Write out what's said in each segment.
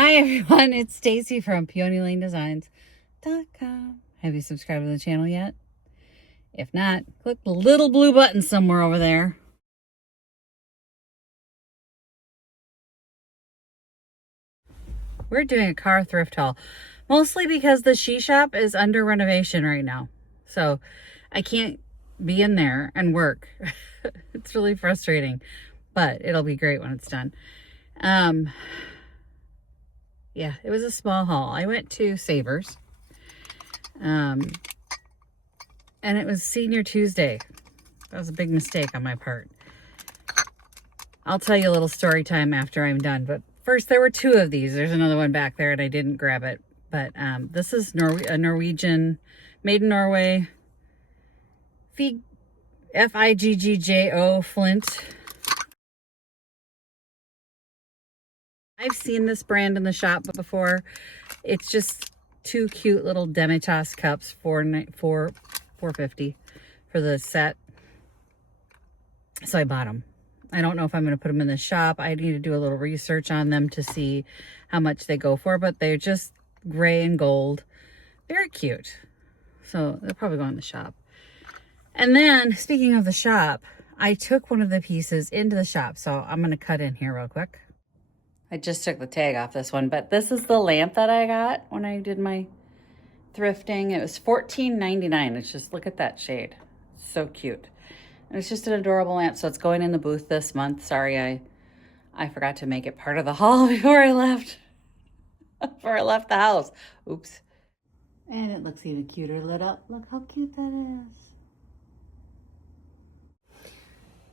Hi everyone, it's Stacy from PeonyLaneDesigns.com. Have you subscribed to the channel yet? If not, click the little blue button somewhere over there. We're doing a car thrift haul, mostly because the she shop is under renovation right now. So I can't be in there and work. It's really frustrating, but it'll be great when it's done. Yeah, it was a small haul. I went to Savers. And it was Senior Tuesday. That was a big mistake on my part. I'll tell you a little story time after I'm done. But first, there were two of these. There's another one back there, and I didn't grab it. But this is a Norwegian, made in Norway, F-I-G-G-J-O Flint. I've seen this brand in the shop before. It's just two cute little Demitas cups for $4.50 for the set. So I bought them. I don't know if I'm going to put them in the shop. I need to do a little research on them to see how much they go for, but they're just gray and gold. Very cute. So they'll probably go in the shop. And then, speaking of the shop, I took one of the pieces into the shop. So I'm going to cut in here real quick. I just took the tag off this one, but this is the lamp that I got when I did my thrifting. It was $14.99. It's just, look at that shade. So cute. And it's just an adorable lamp. So it's going in the booth this month. Sorry, I forgot to make it part of the haul before I left. Before I left the house. Oops. And it looks even cuter lit up. Look how cute that is.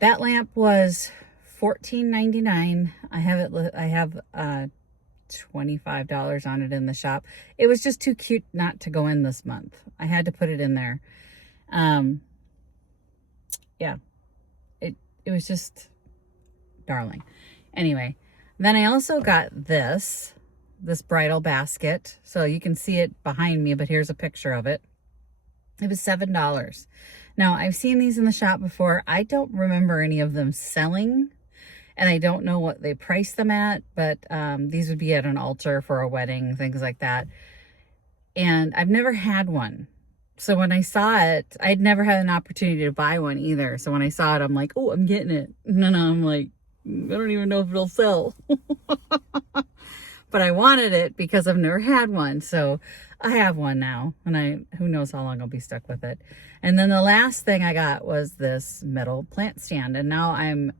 That lamp was $14.99. I have $25 on it in the shop. It was just too cute not to go in this month. I had to put it in there. Yeah, it was just darling. Anyway, then I also got this bridal basket. So you can see it behind me, but here's a picture of it. It was $7. Now, I've seen these in the shop before. I don't remember any of them selling, and I don't know what they price them at, but these would be at an altar for a wedding, things like that. And I've never had one. So when I saw it, I'd never had an opportunity to buy one either. So when I saw it, I'm like, oh, I'm getting it. And then I'm like, I don't even know if it'll sell. But I wanted it because I've never had one. So I have one now. And who knows how long I'll be stuck with it. And then the last thing I got was this metal plant stand. And now I'm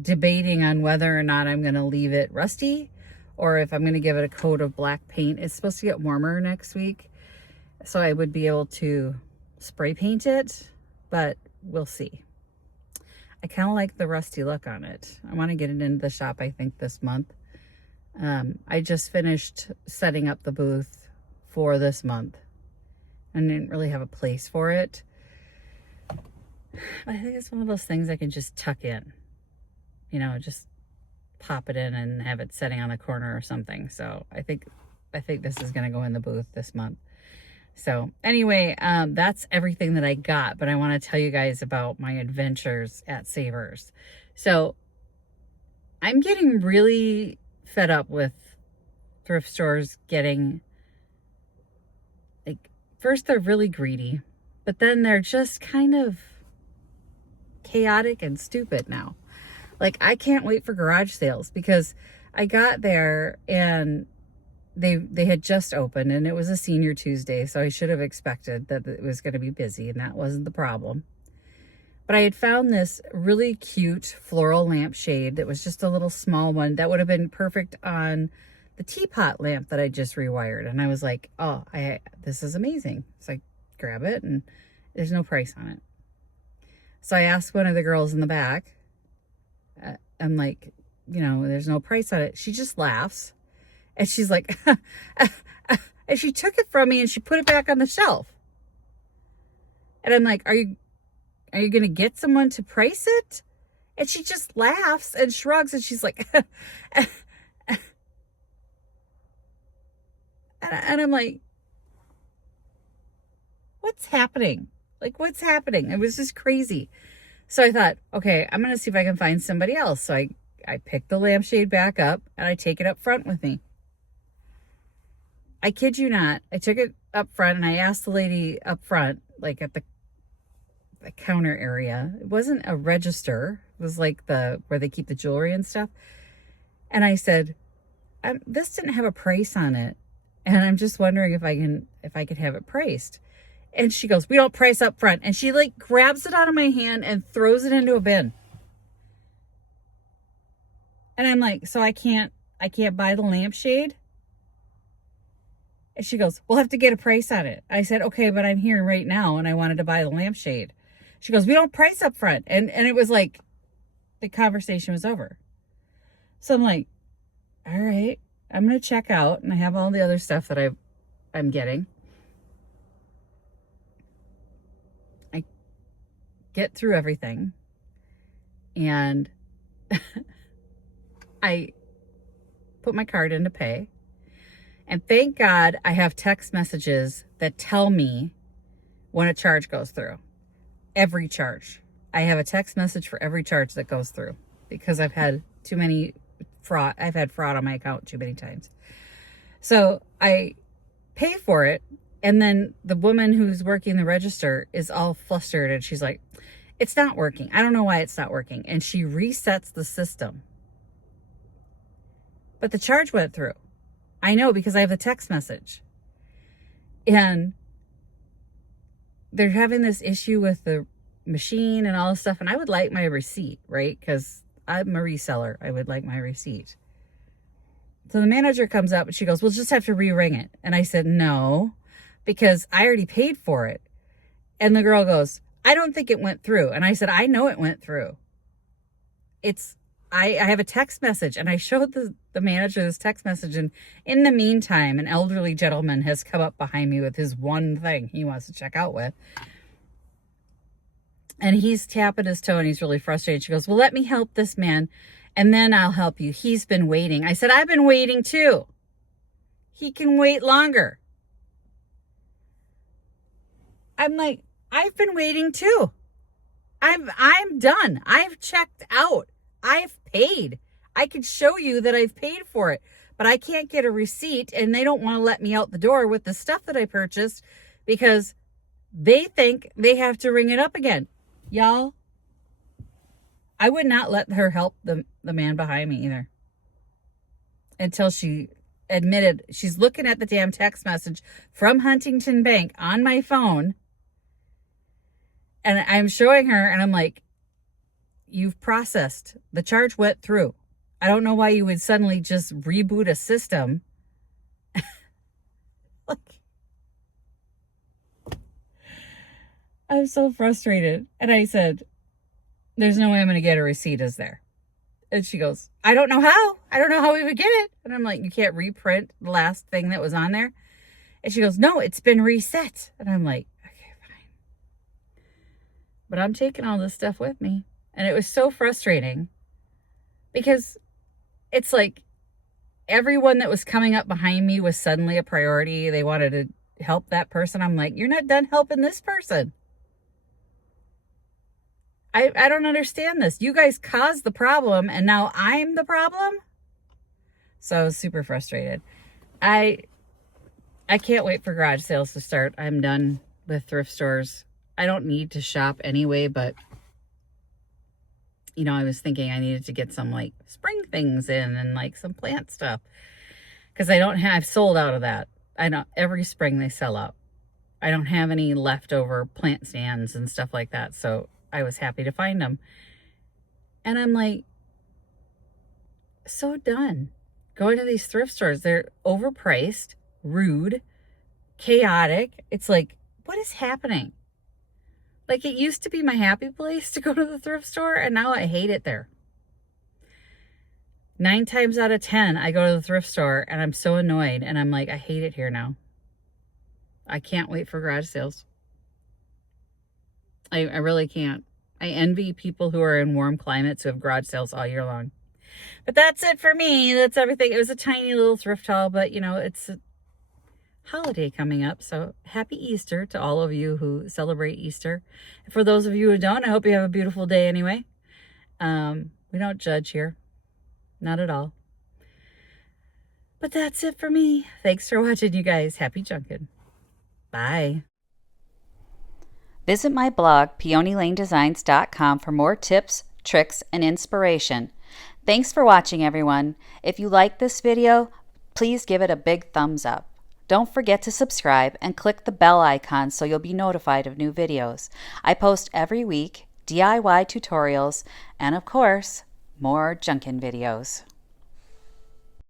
debating on whether or not I'm going to leave it rusty or if I'm going to give it a coat of black paint. It's supposed to get warmer next week, so I would be able to spray paint it, but we'll see. I kind of like the rusty look on it. I want to get it into the shop, I think, this month. I just finished setting up the booth for this month. I didn't really have a place for it, but I think it's one of those things I can just tuck in. You know, just pop it in and have it sitting on the corner or something. So I think this is going to go in the booth this month. So anyway, that's everything that I got, but I want to tell you guys about my adventures at Savers. So I'm getting really fed up with thrift stores getting, like, first they're really greedy, but then they're just kind of chaotic and stupid now. Like, I can't wait for garage sales because I got there and they had just opened and it was a Senior Tuesday. So I should have expected that it was going to be busy, and that wasn't the problem. But I had found this really cute floral lampshade that was just a little small one that would have been perfect on the teapot lamp that I just rewired. And I was like, oh, this is amazing. So I grab it and there's no price on it. So I asked one of the girls in the back, I'm like, you know, there's no price on it. She just laughs. And she's like, and she took it from me and she put it back on the shelf. And I'm like, are you going to get someone to price it? And she just laughs and shrugs and she's like, and I'm like, what's happening? Like, what's happening? It was just crazy. So I thought, okay, I'm going to see if I can find somebody else. So I pick the lampshade back up and I take it up front with me. I kid you not, I took it up front and I asked the lady up front, like at the counter area. It wasn't a register. It was like where they keep the jewelry and stuff. And I said, this didn't have a price on it. And I'm just wondering if I could have it priced. And she goes, we don't price up front. And she like grabs it out of my hand and throws it into a bin. And I'm like, so I can't buy the lampshade? And she goes, we'll have to get a price on it. I said, okay, but I'm here right now and I wanted to buy the lampshade. She goes, we don't price up front. And it was like, the conversation was over. So I'm like, all right, I'm going to check out. And I have all the other stuff that I'm getting. I get through everything. And I put my card in to pay. And thank God I have text messages that tell me when a charge goes through. Every charge. I have a text message for every charge that goes through because I've had too many fraud. I've had fraud on my account too many times. So I pay for it. And then the woman who's working the register is all flustered and she's like, it's not working. I don't know why it's not working. And she resets the system. But the charge went through. I know because I have the text message. And they're having this issue with the machine and all this stuff. And I would like my receipt, right? Because I'm a reseller. I would like my receipt. So the manager comes up and she goes, we'll just have to re-ring it. And I said, no, because I already paid for it. And the girl goes, I don't think it went through. And I said, I know it went through. I have a text message and I showed the manager this text message. And in the meantime, an elderly gentleman has come up behind me with his one thing he wants to check out with. And he's tapping his toe and he's really frustrated. She goes, well, let me help this man and then I'll help you. He's been waiting. I said, I've been waiting too. He can wait longer. I'm like, I've been waiting too. I'm done. I've checked out. I've paid. I could show you that I've paid for it, but I can't get a receipt and they don't want to let me out the door with the stuff that I purchased because they think they have to ring it up again. Y'all, I would not let her help the man behind me either until she admitted she's looking at the damn text message from Huntington Bank on my phone. And I'm showing her and I'm like, you've processed. The charge went through. I don't know why you would suddenly just reboot a system. Like, I'm so frustrated. And I said, there's no way I'm going to get a receipt, is there? And she goes, I don't know how. I don't know how we would get it. And I'm like, you can't reprint the last thing that was on there? And she goes, no, it's been reset. And I'm like, okay, fine. But I'm taking all this stuff with me. And it was so frustrating because it's like everyone that was coming up behind me was suddenly a priority. They wanted to help that person. I'm like, you're not done helping this person. I don't understand this. You guys caused the problem and now I'm the problem. So I was super frustrated. I can't wait for garage sales to start. I'm done with thrift stores. I don't need to shop anyway, but you know, I was thinking I needed to get some like spring things in and like some plant stuff because I've sold out of that. I know every spring they sell out. I don't have any leftover plant stands and stuff like that. So I was happy to find them. And I'm like, so done going to these thrift stores. They're overpriced, rude, chaotic. It's like, what is happening? Like, it used to be my happy place to go to the thrift store, and now I hate it there. 9 times out of 10, I go to the thrift store, and I'm so annoyed, and I'm like, I hate it here now. I can't wait for garage sales. I really can't. I envy people who are in warm climates who have garage sales all year long. But that's it for me. That's everything. It was a tiny little thrift haul, but, you know, it's a holiday coming up. So happy Easter to all of you who celebrate Easter. For those of you who don't, I hope you have a beautiful day anyway. We don't judge here. Not at all. But that's it for me. Thanks for watching, you guys. Happy junkin'. Bye. Visit my blog, peonylanedesigns.com, for more tips, tricks, and inspiration. Thanks for watching, everyone. If you like this video, please give it a big thumbs up. Don't forget to subscribe and click the bell icon so you'll be notified of new videos. I post every week DIY tutorials and, of course, more junkin' videos.